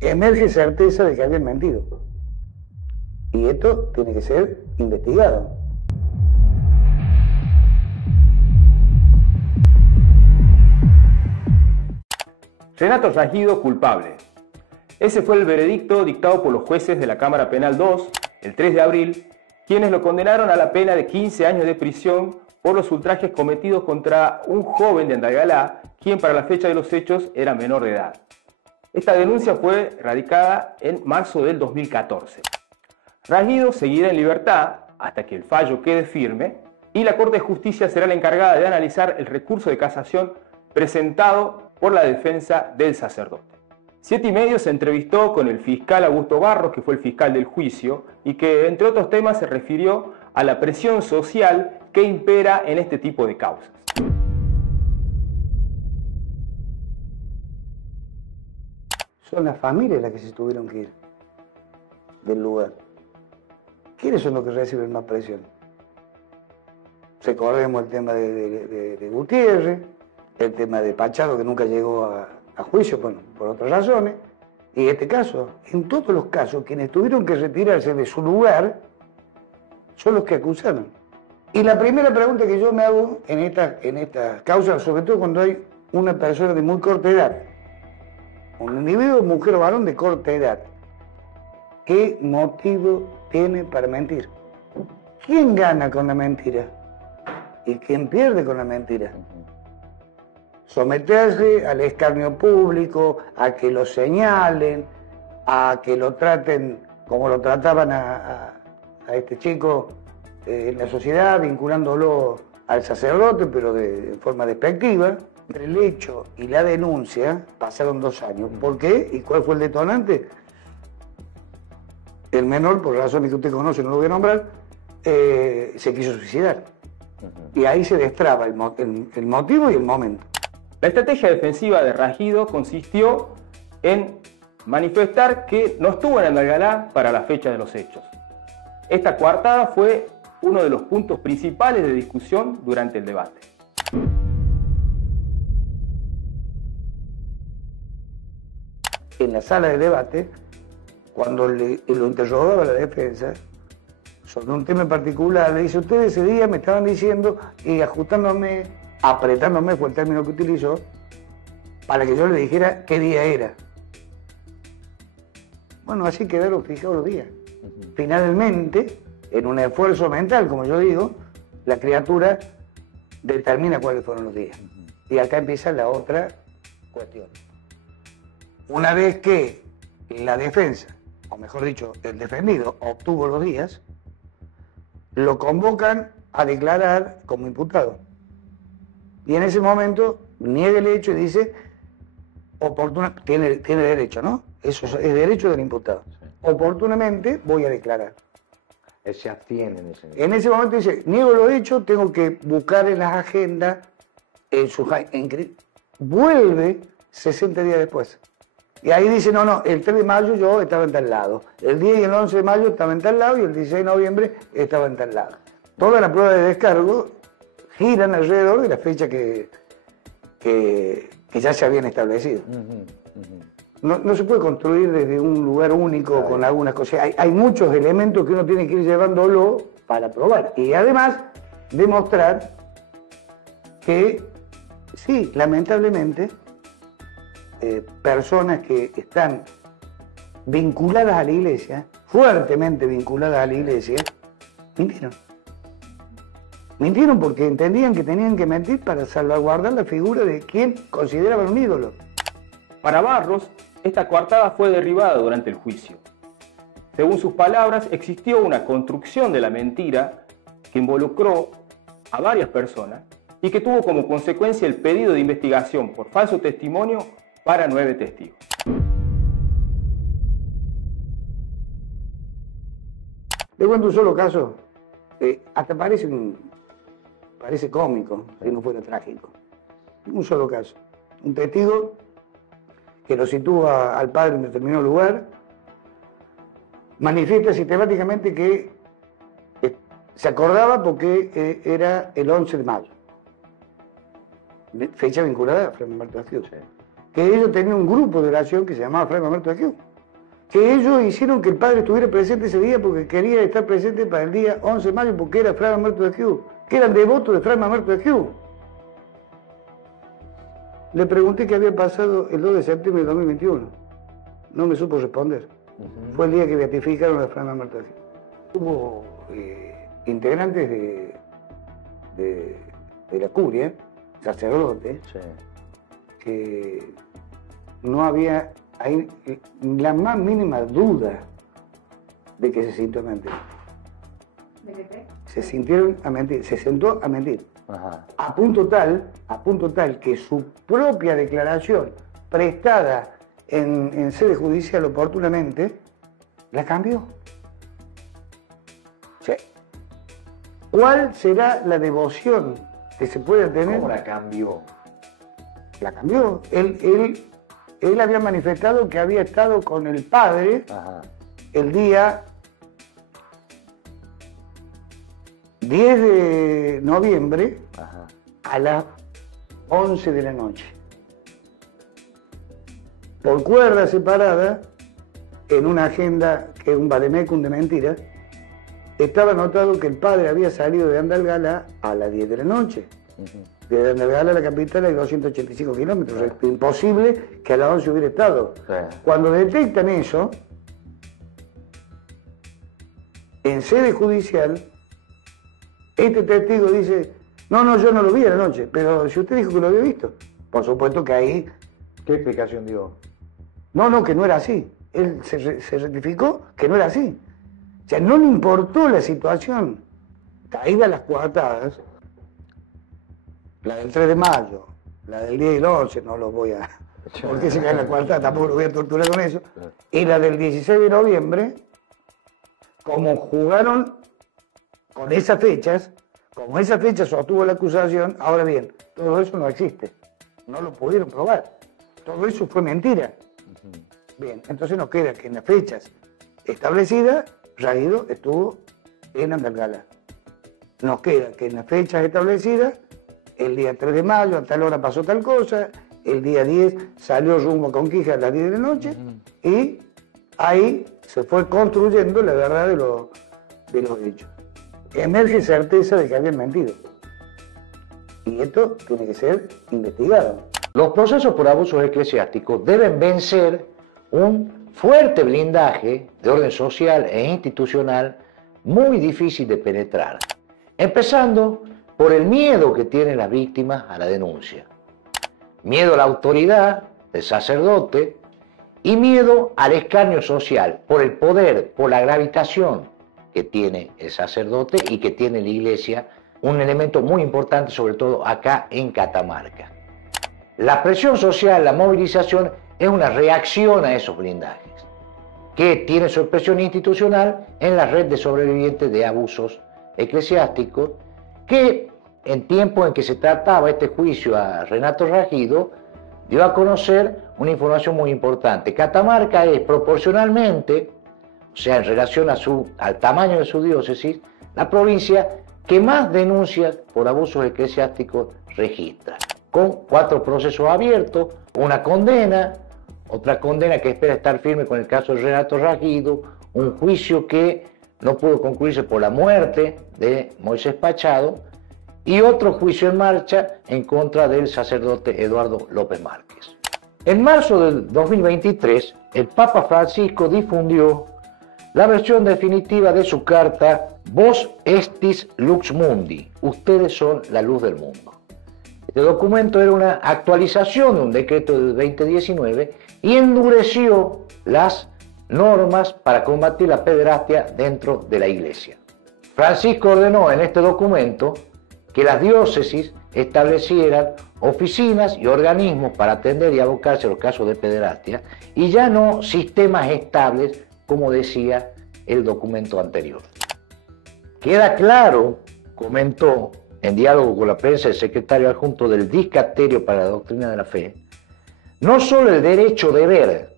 emerge certeza de que habían mentido. Y esto tiene que ser investigado. Renato Rasguido culpable. Ese fue el veredicto dictado por los jueces de la Cámara Penal 2 el 3 de abril, quienes lo condenaron a la pena de 15 años de prisión por los ultrajes cometidos contra un joven de Andalgalá, quien para la fecha de los hechos era menor de edad. Esta denuncia fue radicada en marzo del 2014. Rasguido seguirá en libertad hasta que el fallo quede firme y la Corte de Justicia será la encargada de analizar el recurso de casación presentado por la defensa del sacerdote. 7 Media se entrevistó con el fiscal Augusto Barros, que fue el fiscal del juicio, y que, entre otros temas, se refirió a la presión social que impera en este tipo de causas. Son las familias las que se tuvieron que ir del lugar. ¿Quiénes son los que reciben más presión? Recordemos el tema de Gutiérrez, el tema de Pachado, que nunca llegó a juicio por otras razones, y este caso. En todos los casos, quienes tuvieron que retirarse de su lugar son los que acusaron. Y la primera pregunta que yo me hago en esta causa, sobre todo cuando hay una persona de muy corta edad, un individuo, mujer o varón de corta edad, ¿qué motivo tiene para mentir? ¿Quién gana con la mentira? ¿Y quién pierde con la mentira? Someterse al escarnio público, a que lo señalen, a que lo traten como lo trataban a este chico en la sociedad, vinculándolo al sacerdote, pero de forma despectiva. Entre el hecho y la denuncia pasaron 2 años. ¿Por qué? ¿Y cuál fue el detonante? El menor, por razones que usted conoce, no lo voy a nombrar, se quiso suicidar. Y ahí se destraba el motivo y el momento. La estrategia defensiva de Rasguido consistió en manifestar que no estuvo en Andalgalá para la fecha de los hechos. Esta coartada fue uno de los puntos principales de discusión durante el debate. En la sala de debate, cuando lo interrogaba la defensa sobre un tema en particular, le dice: ustedes ese día me estaban diciendo y apretándome fue el término que utilizó, para que yo le dijera qué día era. Bueno, así quedaron fijados los días. Finalmente, en un esfuerzo mental, como yo digo, la criatura determina cuáles fueron los días. Y acá empieza la otra cuestión. Una vez que la defensa, o mejor dicho, el defendido, obtuvo los días, lo convocan a declarar como imputado. Y en ese momento niega el hecho y dice, tiene derecho, ¿no? Eso es derecho del imputado. Sí. Oportunamente voy a declarar. Él se abstiene en ese momento. En ese momento dice, niego lo hecho, tengo que buscar en las agendas, vuelve 60 días después. Y ahí dice, no, el 3 de mayo yo estaba en tal lado, el 10 y el 11 de mayo estaba en tal lado y el 16 de noviembre estaba en tal lado. Toda la prueba de descargo giran alrededor de la fecha que ya se habían establecido. No se puede construir desde un lugar único con algunas cosas. Hay muchos elementos que uno tiene que ir llevándolo para probar. Y además, demostrar que, sí, lamentablemente, personas que están vinculadas a la iglesia, fuertemente vinculadas a la iglesia, mintieron. Mintieron porque entendían que tenían que mentir para salvaguardar la figura de quien consideraban un ídolo. Para Barros, esta coartada fue derribada durante el juicio. Según sus palabras, existió una construcción de la mentira que involucró a varias personas y que tuvo como consecuencia el pedido de investigación por falso testimonio para 9 testigos. Le cuento un solo caso, hasta parece cómico, si no fuera trágico. Un solo caso. Un testigo que lo sitúa al padre en determinado lugar, manifiesta sistemáticamente que se acordaba porque era el 11 de mayo, fecha vinculada a Fray Mamerto de Ajiú. Que ellos tenían un grupo de oración que se llamaba Fray Mamerto de Ajiú. que ellos hicieron que el padre estuviera presente ese día porque quería estar presente para el día 11 de mayo porque era Fray Mamerto de Hugh, que eran devotos de Fray Mamerto de Hugh. Le pregunté qué había pasado el 2 de septiembre de 2021. No me supo responder. Fue el día que beatificaron a Fray Mamerto de Hugh. Hubo integrantes de la curia, sacerdotes, que no había ahí la más mínima duda de que se sintió a mentir. ¿De qué? Se sintieron a mentir, se sentó a mentir. Ajá. A punto tal que su propia declaración prestada en sede judicial oportunamente, la cambió. O sea, ¿cuál será la devoción que se puede tener? ¿Cómo la cambió? La cambió. Él había manifestado que había estado con el padre el día 10 de noviembre a las 11 de la noche. Por cuerda separada, en una agenda que es un vademecum de mentira, estaba anotado que el padre había salido de Andalgalá a las 10 de la noche. De Andalgalá a la capital hay 285 kilómetros. Es imposible que a las 11 hubiera estado. Cuando detectan eso, en sede judicial, este testigo dice, no, yo no lo vi a la noche, pero si usted dijo que lo había visto. Por supuesto que ahí... ¿Qué explicación dio? No, que no era así. Él se rectificó que no era así. O sea, no le importó la situación. Caídas las coartadas, la del 3 de mayo, la del 10 y el 11, no los voy a... Porque se cae la coartada, tampoco lo voy a torturar con eso. Y la del 16 de noviembre, como jugaron con esas fechas, como esa fecha sostuvo la acusación, ahora bien, todo eso no existe. No lo pudieron probar. Todo eso fue mentira. Bien, entonces nos queda que en las fechas establecidas, Raído estuvo en Andalgalá. Nos queda que en las fechas establecidas, el día 3 de mayo, a tal hora pasó tal cosa, el día 10 salió rumbo a Conquija a las 10 de la noche, y ahí se fue construyendo la verdad de los hechos. Emerge certeza de que habían mentido. Y esto tiene que ser investigado. Los procesos por abusos eclesiásticos deben vencer un fuerte blindaje de orden social e institucional muy difícil de penetrar, empezando por el miedo que tienen las víctimas a la denuncia, miedo a la autoridad del sacerdote y miedo al escarnio social por el poder, por la gravitación que tiene el sacerdote y que tiene la iglesia, un elemento muy importante sobre todo acá en Catamarca. La presión social, la movilización, es una reacción a esos blindajes, que tiene su expresión institucional en la red de sobrevivientes de abusos eclesiásticos, que en tiempo en que se trataba este juicio a Renato Ragido, dio a conocer una información muy importante. Catamarca es proporcionalmente, o sea, en relación al tamaño de su diócesis, la provincia que más denuncias por abusos eclesiásticos registra, con 4 procesos abiertos, una condena, otra condena que espera estar firme con el caso de Renato Ragido, un juicio que no pudo concluirse por la muerte de Moisés Pachado, y otro juicio en marcha en contra del sacerdote Eduardo López Márquez. En marzo del 2023, el Papa Francisco difundió la versión definitiva de su carta Vos estis lux mundi, ustedes son la luz del mundo. Este documento era una actualización de un decreto del 2019 y endureció las normas para combatir la pederastia dentro de la Iglesia. Francisco ordenó en este documento que las diócesis establecieran oficinas y organismos para atender y abocarse a los casos de pederastia y ya no sistemas estables, como decía el documento anterior. Queda claro, comentó en diálogo con la prensa el secretario adjunto del Discasterio para la Doctrina de la Fe, no solo el derecho-deber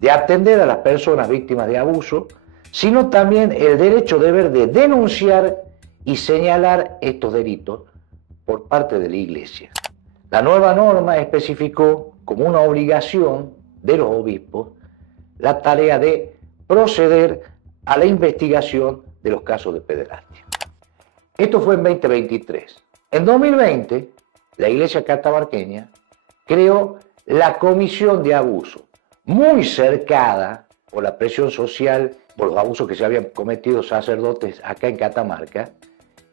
de atender a las personas víctimas de abuso, sino también el derecho-deber de denunciar y señalar estos delitos por parte de la Iglesia. La nueva norma especificó como una obligación de los obispos la tarea de proceder a la investigación de los casos de pederastia. Esto fue en 2023. En 2020, la Iglesia catamarqueña creó la Comisión de Abuso, muy cercada por la presión social, por los abusos que se habían cometido sacerdotes acá en Catamarca,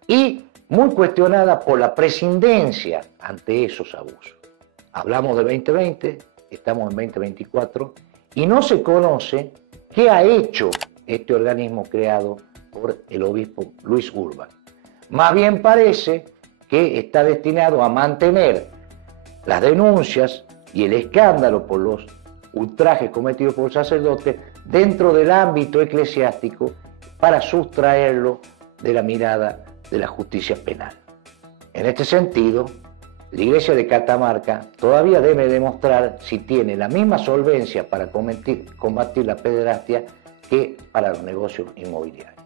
y muy cuestionada por la presidencia ante esos abusos. Hablamos de 2020, estamos en 2024, y no se conoce qué ha hecho este organismo creado por el obispo Luis Urban. Más bien parece que está destinado a mantener las denuncias y el escándalo por los ultrajes cometidos por sacerdotes dentro del ámbito eclesiástico para sustraerlo de la mirada de la justicia penal. En este sentido, la Iglesia de Catamarca todavía debe demostrar si tiene la misma solvencia para combatir la pederastia que para los negocios inmobiliarios.